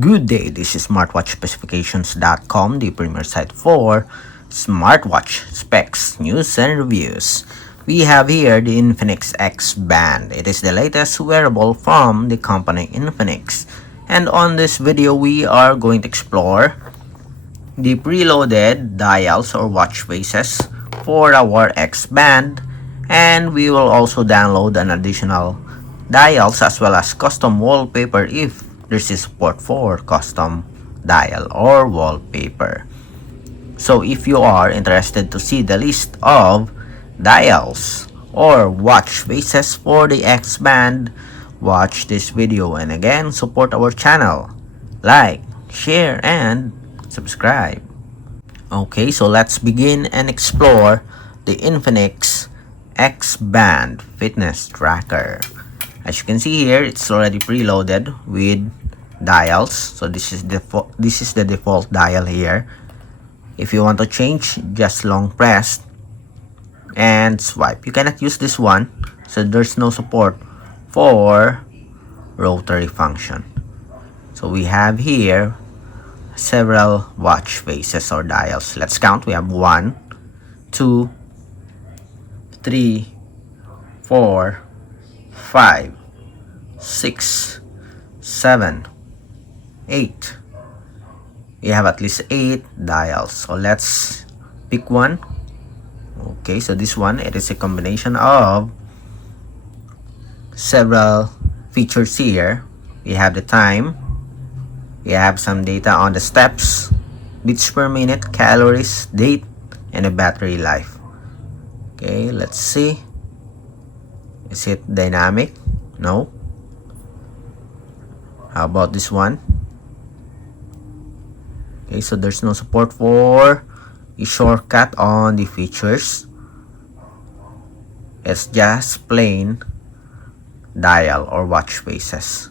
Good day, this is smartwatchspecifications.com, the premier site for smartwatch specs, news, and reviews. We have here the Infinix XBand. It is the latest wearable from the company Infinix. And on this video, we are going to explore the preloaded dials or watch faces for our XBand. And we will also download an additional dials as well as custom wallpaper if there's a support for custom dial or wallpaper. So if you are interested to see the list of dials or watch faces for the XBand, watch this video, and again, support our channel. Like, share, and subscribe. Okay, so let's begin and explore the Infinix XBand fitness tracker. As you can see here, it's already preloaded with dials. So this is the default dial here. If you want to change, just long press and swipe. You cannot use this one, so there's no support for rotary function. So we have here several watch faces or dials. Let's count. We have 1, 2, 3, 4, 5, 6, 7, 8. We have at least 8 dials. So let's pick one. Okay, so this one, it is a combination of several features here. We have the time. We have some data on the steps, beats per minute, calories, date, and a battery life. Okay, let's see. Is it dynamic? No. How about this one? Okay, so there's no support for a shortcut on the features. It's just plain dial or watch faces.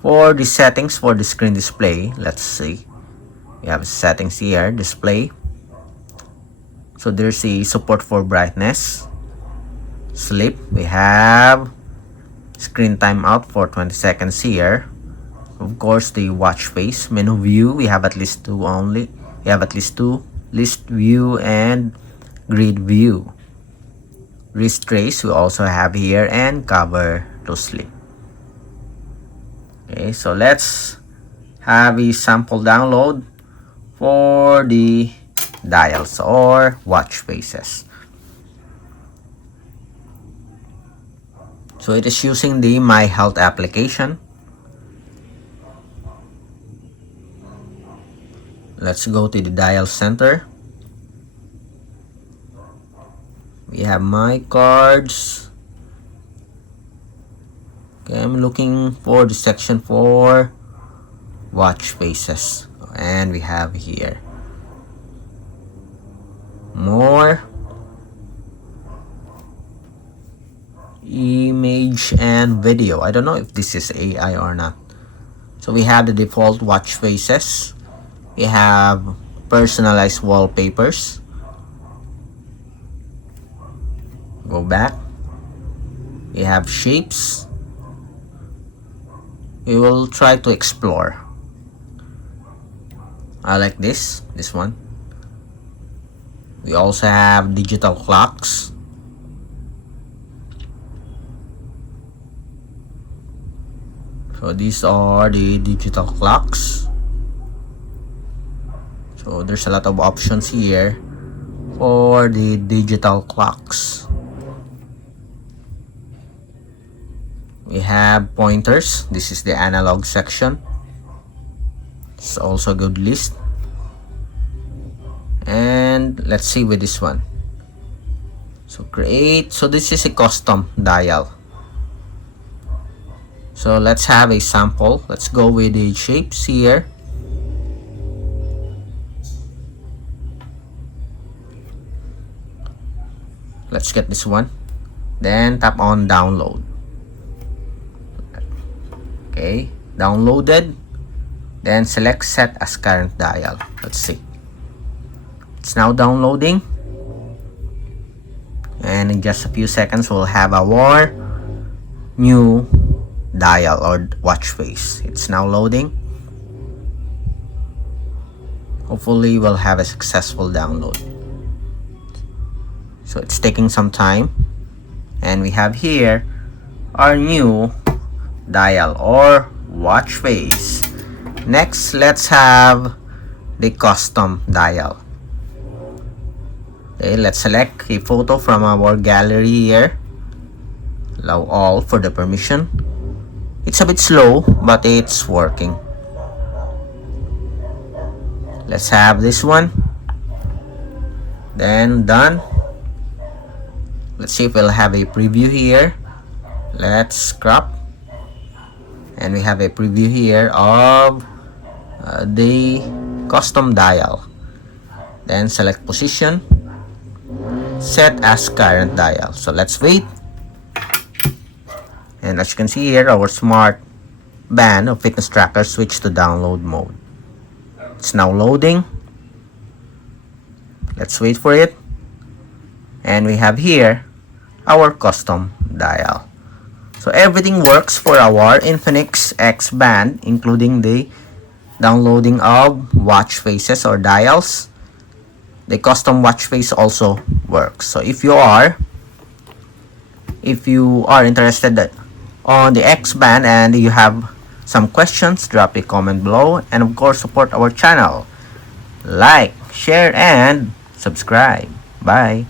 For the settings for the screen display, let's see. We have settings here, display. So there's a support for brightness, sleep. We have screen timeout for 20 seconds here. Of course, the watch face. Menu view, we have at least 2 only. We have at least 2. List view and grid view. Wrist trace we also have here, and cover to sleep. Okay, so let's have a sample download for the dials or watch faces. So it is using the My Health application. Let's go to the dial center. We have my cards. Okay, I'm looking for the section for watch faces. And we have here more, image, and video. I don't know if this is AI or not. So we have the default watch faces. We have personalized wallpapers. Go back. We have shapes. We will try to explore. I like this one. We also have digital clocks. So these are the digital clocks. So there's a lot of options here for the digital clocks. We have pointers. This is the analog section. It's also a good list. And let's see with this one. So create. So this is a custom dial. So let's have a sample. Let's go with the shapes here. Let's get this one. Then tap on download. Okay, downloaded. Then select set as current dial. Let's see. It's now downloading. And in just a few seconds, we'll have our new dial or watch face. It's now loading. Hopefully we'll have a successful download. So it's taking some time, and we have here our new dial or watch face. Next, let's have the custom dial. Okay, let's select a photo from our gallery here. Allow all for the permission. It's a bit slow, but it's working. Let's have this one. Then done. Let's see if we'll have a preview here. Let's crop. And we have a preview here of the custom dial. Then select position. Set as current dial. So let's wait. And as you can see here, our smart band of fitness tracker switched to download mode. It's now loading. Let's wait for it. And we have here our custom dial. So everything works for our Infinix XBand, including the downloading of watch faces or dials. The custom watch face also works. So if you are interested on the XBand and you have some questions, drop a comment below, and of course support our channel. Like, share, and subscribe. Bye.